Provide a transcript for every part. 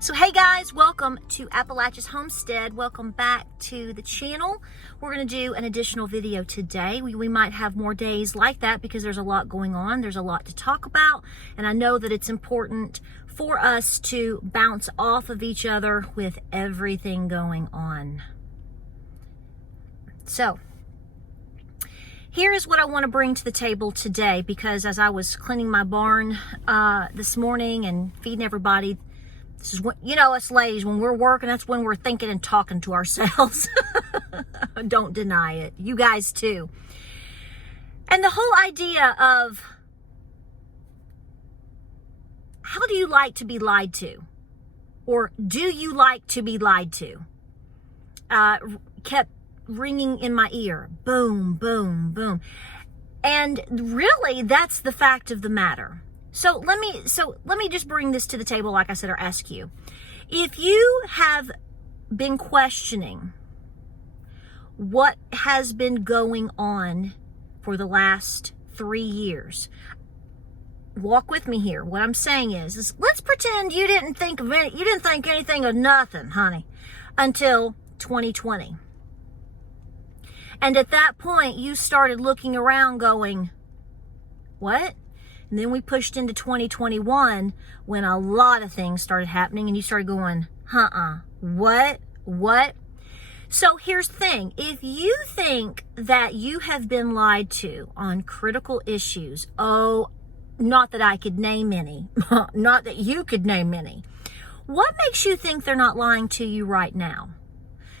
So hey guys, welcome to Appalachia's Homestead. Welcome back to the channel. We're going to do an additional video today. We might have more days like that because there's a lot going on. There's a lot to talk about. And I know that it's important for us to bounce off of each other with everything going on. So here is what I want to bring to the table today, because as I was cleaning my barn this morning and feeding everybody, this is what, you know, us ladies, when we're working, that's when we're thinking and talking to ourselves. Don't deny it. You guys too. And the whole idea of, how do you like to be lied to? Or do you like to be lied to? Kept ringing in my ear. Boom, boom, boom. And really, that's the fact of the matter. So let me just bring this to the table, like I said, or ask you. If you have been questioning what has been going on for the last 3 years, walk with me here. What I'm saying is let's pretend you didn't think anything of nothing, honey, until 2020. And at that point, you started looking around going, what? And then we pushed into 2021 when a lot of things started happening and you started going, what? So here's the thing. If you think that you have been lied to on critical issues, not that I could name any, not that you could name any, what makes you think they're not lying to you right now?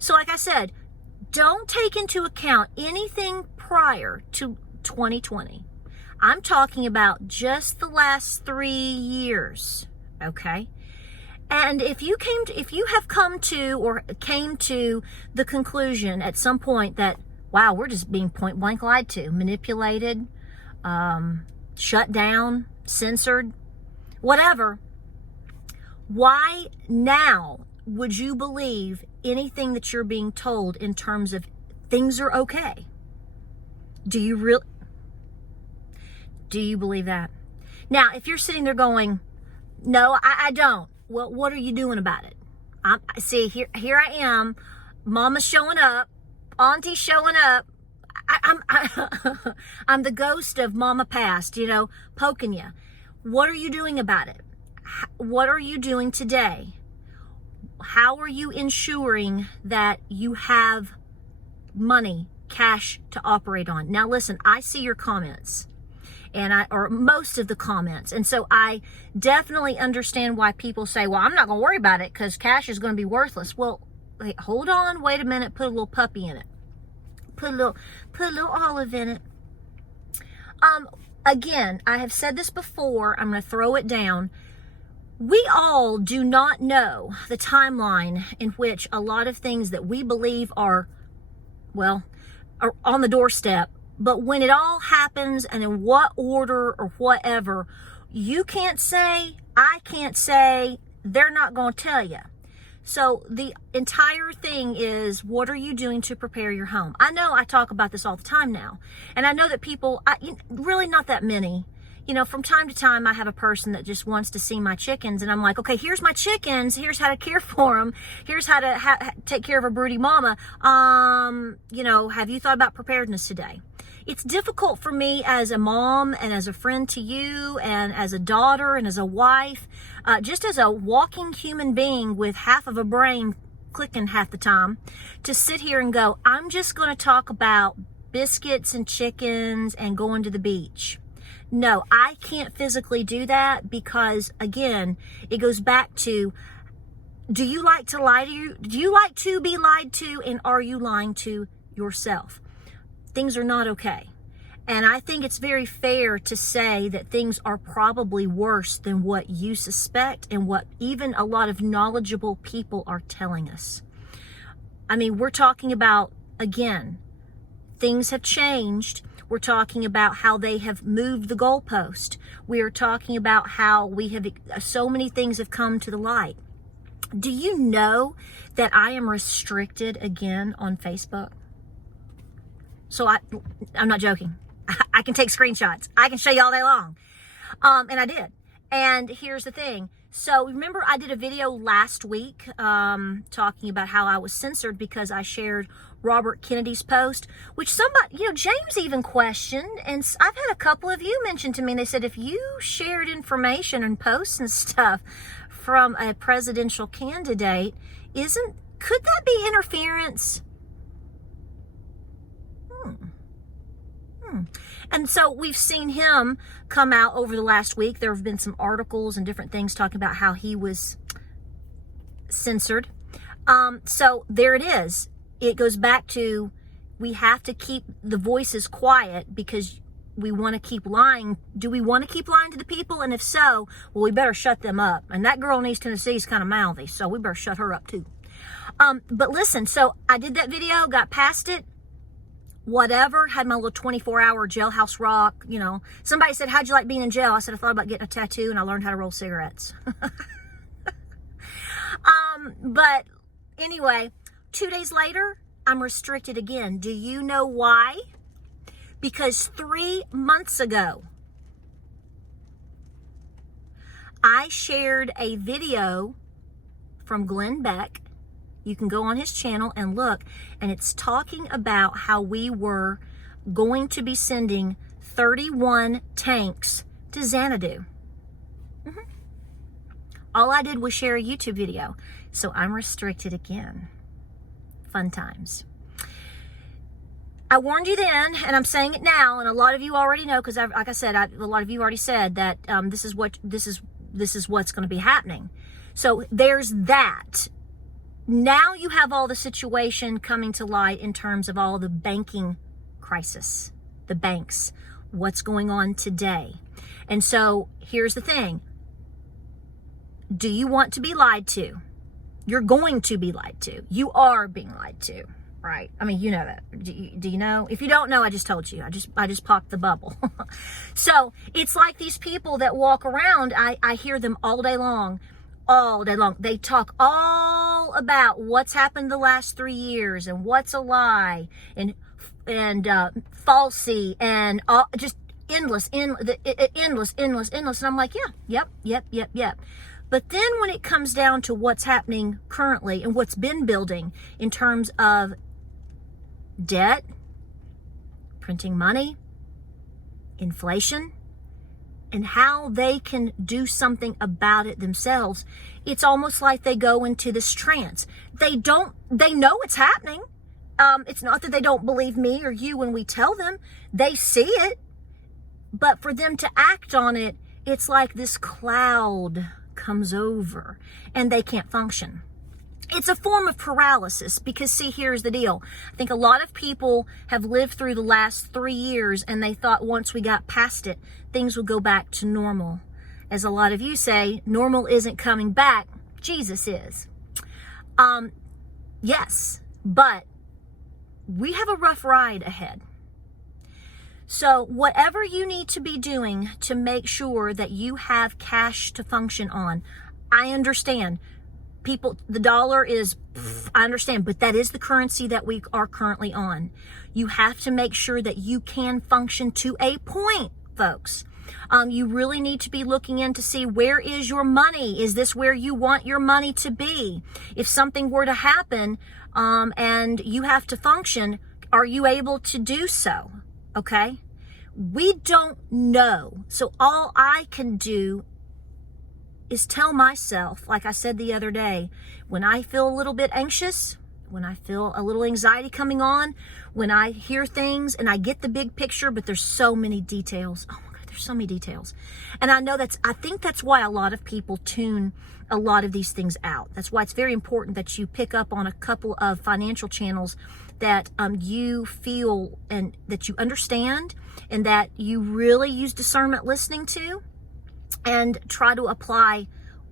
So like I said, don't take into account anything prior to 2020. I'm talking about just the last 3 years, okay? And if you have come to or came to the conclusion at some point that, wow, we're just being point blank lied to, manipulated, shut down, censored, whatever, why now would you believe anything that you're being told in terms of things are okay? Do you believe that? Now, if you're sitting there going, no, I don't. Well, what are you doing about it? See, here I am. Mama's showing up. Auntie's showing up. I'm the ghost of Mama past, poking you. What are you doing about it? What are you doing today? How are you ensuring that you have money, cash to operate on? Now, listen, I see your comments. Or most of the comments. And so I definitely understand why people say, well, I'm not going to worry about it because cash is going to be worthless. Well, wait, hold on, wait a minute, put a little puppy in it. Put a little olive in it. Again, I have said this before, I'm going to throw it down. We all do not know the timeline in which a lot of things that we believe are on the doorstep. But when it all happens and in what order or whatever, you can't say, I can't say, they're not going to tell you. So the entire thing is, what are you doing to prepare your home? I know I talk about this all the time now. And I know that people, really not that many, from time to time I have a person that just wants to see my chickens. And I'm like, okay, here's my chickens. Here's how to care for them. Here's how to take care of a broody mama. Have you thought about preparedness today? It's difficult for me as a mom and as a friend to you and as a daughter and as a wife, just as a walking human being with half of a brain clicking half the time, to sit here and go, I'm just going to talk about biscuits and chickens and going to the beach. No, I can't physically do that because, again, it goes back to, do you like to lie to you? Do you like to be lied to, and are you lying to yourself? Things are not okay. And I think it's very fair to say that things are probably worse than what you suspect and what even a lot of knowledgeable people are telling us. I mean, we're talking about, again, things have changed. We're talking about how they have moved the goalpost. We are talking about how so many things have come to the light. Do you know that I am restricted again on Facebook? So I'm not joking. I can take screenshots. I can show you all day long. And I did. And here's the thing. So remember I did a video last week talking about how I was censored because I shared Robert Kennedy's post, which somebody, James even questioned. And I've had a couple of you mention to me, and they said, if you shared information and posts and stuff from a presidential candidate, could that be interference? And so we've seen him come out over the last week. There have been some articles and different things talking about how he was censored. So there it is. It goes back to, we have to keep the voices quiet because we want to keep lying. Do we want to keep lying to the people? And if so, well, we better shut them up. And that girl in East Tennessee is kind of mouthy, so we better shut her up too. But listen, so I did that video, got past it. Whatever, had my little 24-hour jailhouse rock, Somebody said, how'd you like being in jail? I said, I thought about getting a tattoo and I learned how to roll cigarettes. But anyway, 2 days later, I'm restricted again. Do you know why? Because 3 months ago, I shared a video from Glenn Beck. You can go on his channel and look, and it's talking about how we were going to be sending 31 tanks to Xanadu. All I did was share a YouTube video, so I'm restricted again. Fun times. I warned you then, and I'm saying it now, and a lot of you already know, because like I said, a lot of you already said that this is what's going to be happening. So there's that. Now you have all the situation coming to light in terms of all the banking crisis, the banks, what's going on today. And so here's the thing. Do you want to be lied to? You're going to be lied to. You are being lied to, right? I mean, you know that. Do you know? If you don't know, I just told you. I just popped the bubble. So it's like these people that walk around, I hear them all day long. They talk all about what's happened the last 3 years and what's a lie and falsy and just endless. And I'm like, yeah, yep. But then when it comes down to what's happening currently and what's been building in terms of debt, printing money, inflation, and how they can do something about it themselves, it's almost like they go into this trance. They know it's happening. It's not that they don't believe me or you when we tell them. They see it. But for them to act on it, it's like this cloud comes over and they can't function. It's a form of paralysis because, see, here's the deal. I think a lot of people have lived through the last 3 years and they thought once we got past it, things would go back to normal. As a lot of you say, normal isn't coming back. Jesus is. Yes, but we have a rough ride ahead. So whatever you need to be doing to make sure that you have cash to function on, I understand. People, the dollar is, I understand, but that is the currency that we are currently on. You have to make sure that you can function to a point, folks. You really need to be looking in to see, where is your money? Is this where you want your money to be? If something were to happen and you have to function, are you able to do so? Okay? We don't know. So all I can do is tell myself, like I said the other day, when I feel a little bit anxious, when I feel a little anxiety coming on, when I hear things and I get the big picture, but there's so many details. Oh my God, there's so many details. And I think that's why a lot of people tune a lot of these things out. That's why it's very important that you pick up on a couple of financial channels that you feel and that you understand and that you really use discernment listening to, and try to apply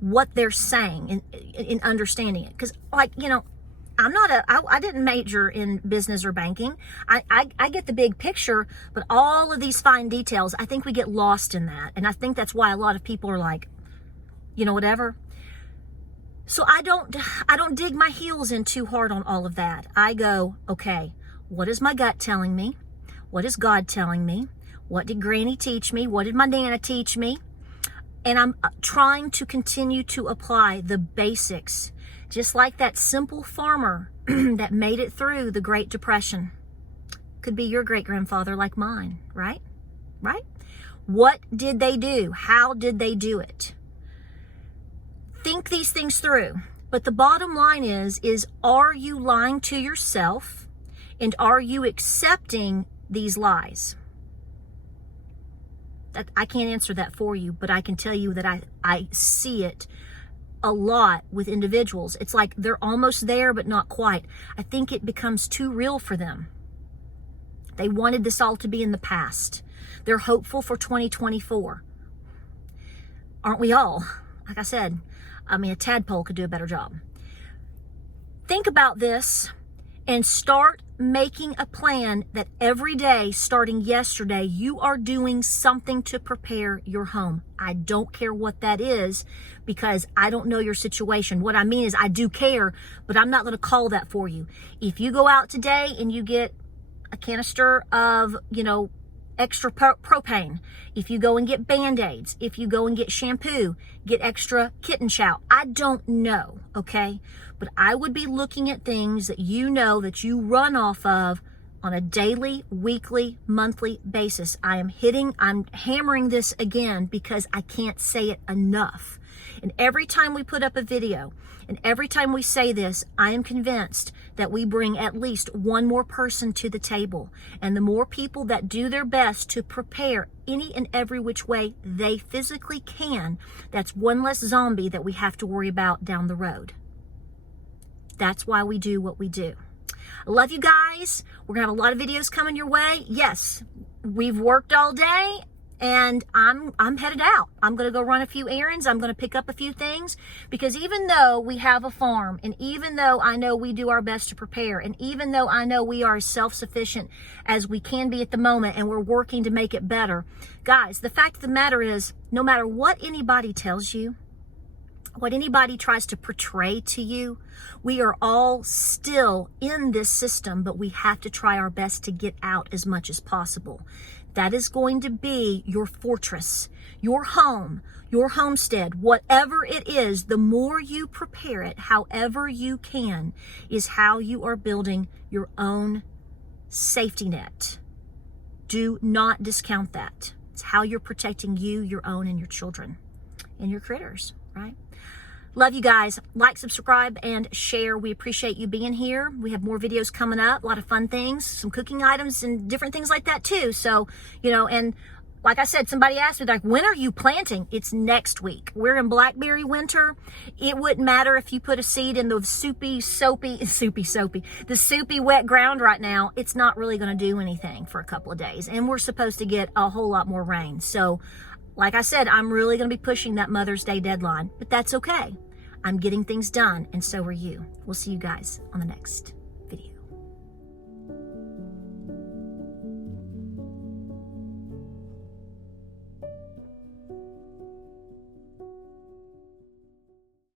what they're saying in understanding it. Because, I didn't major in business or banking. I get the big picture, but all of these fine details, I think we get lost in that. And I think that's why a lot of people are like, whatever. So I don't dig my heels in too hard on all of that. I go, okay, what is my gut telling me? What is God telling me? What did Granny teach me? What did my Nana teach me? And I'm trying to continue to apply the basics, just like that simple farmer that made it through the Great Depression. Could be your great-grandfather like mine, right? Right? What did they do? How did they do it? Think these things through. But the bottom line is are you lying to yourself? And are you accepting these lies? I can't answer that for you, but I can tell you that I see it a lot with individuals. It's like they're almost there, but not quite. I think it becomes too real for them. They wanted this all to be in the past. They're hopeful for 2024. Aren't we all? Like I said, a tadpole could do a better job. Think about this and start making a plan that every day, starting yesterday, you are doing something to prepare your home. I don't care what that is because I don't know your situation. What I mean is I do care, but I'm not going to call that for you. If you go out today and you get a canister of, extra propane, if you go and get Band-Aids, if you go and get shampoo, get extra kitten chow, I don't know, okay? But I would be looking at things that that you run off of on a daily, weekly, monthly basis. I'm hammering this again because I can't say it enough. And every time we put up a video, and every time we say this, I am convinced that we bring at least one more person to the table. And the more people that do their best to prepare any and every which way they physically can, that's one less zombie that we have to worry about down the road. That's why we do what we do. I love you guys. We're going to have a lot of videos coming your way. Yes, we've worked all day. And I'm headed out. I'm going to go run a few errands. I'm going to pick up a few things because even though we have a farm and even though I know we do our best to prepare and even though I know we are as self-sufficient as we can be at the moment and we're working to make it better, guys, the fact of the matter is no matter what anybody tells you, what anybody tries to portray to you, we are all still in this system, but we have to try our best to get out as much as possible. That is going to be your fortress, your home, your homestead, whatever it is. The more you prepare it, however you can, is how you are building your own safety net. Do not discount that. It's how you're protecting you, your own, and your children and your critters, right? Love you guys. Like, subscribe, and share. We appreciate you being here. We have more videos coming up, a lot of fun things, some cooking items and different things like that too. So, and like I said, somebody asked me, like, when are you planting? It's next week. We're in blackberry winter. It wouldn't matter if you put a seed in the soupy, wet ground right now. It's not really going to do anything for a couple of days. And we're supposed to get a whole lot more rain. So, like I said, I'm really going to be pushing that Mother's Day deadline, but that's okay. I'm getting things done, and so are you. We'll see you guys on the next.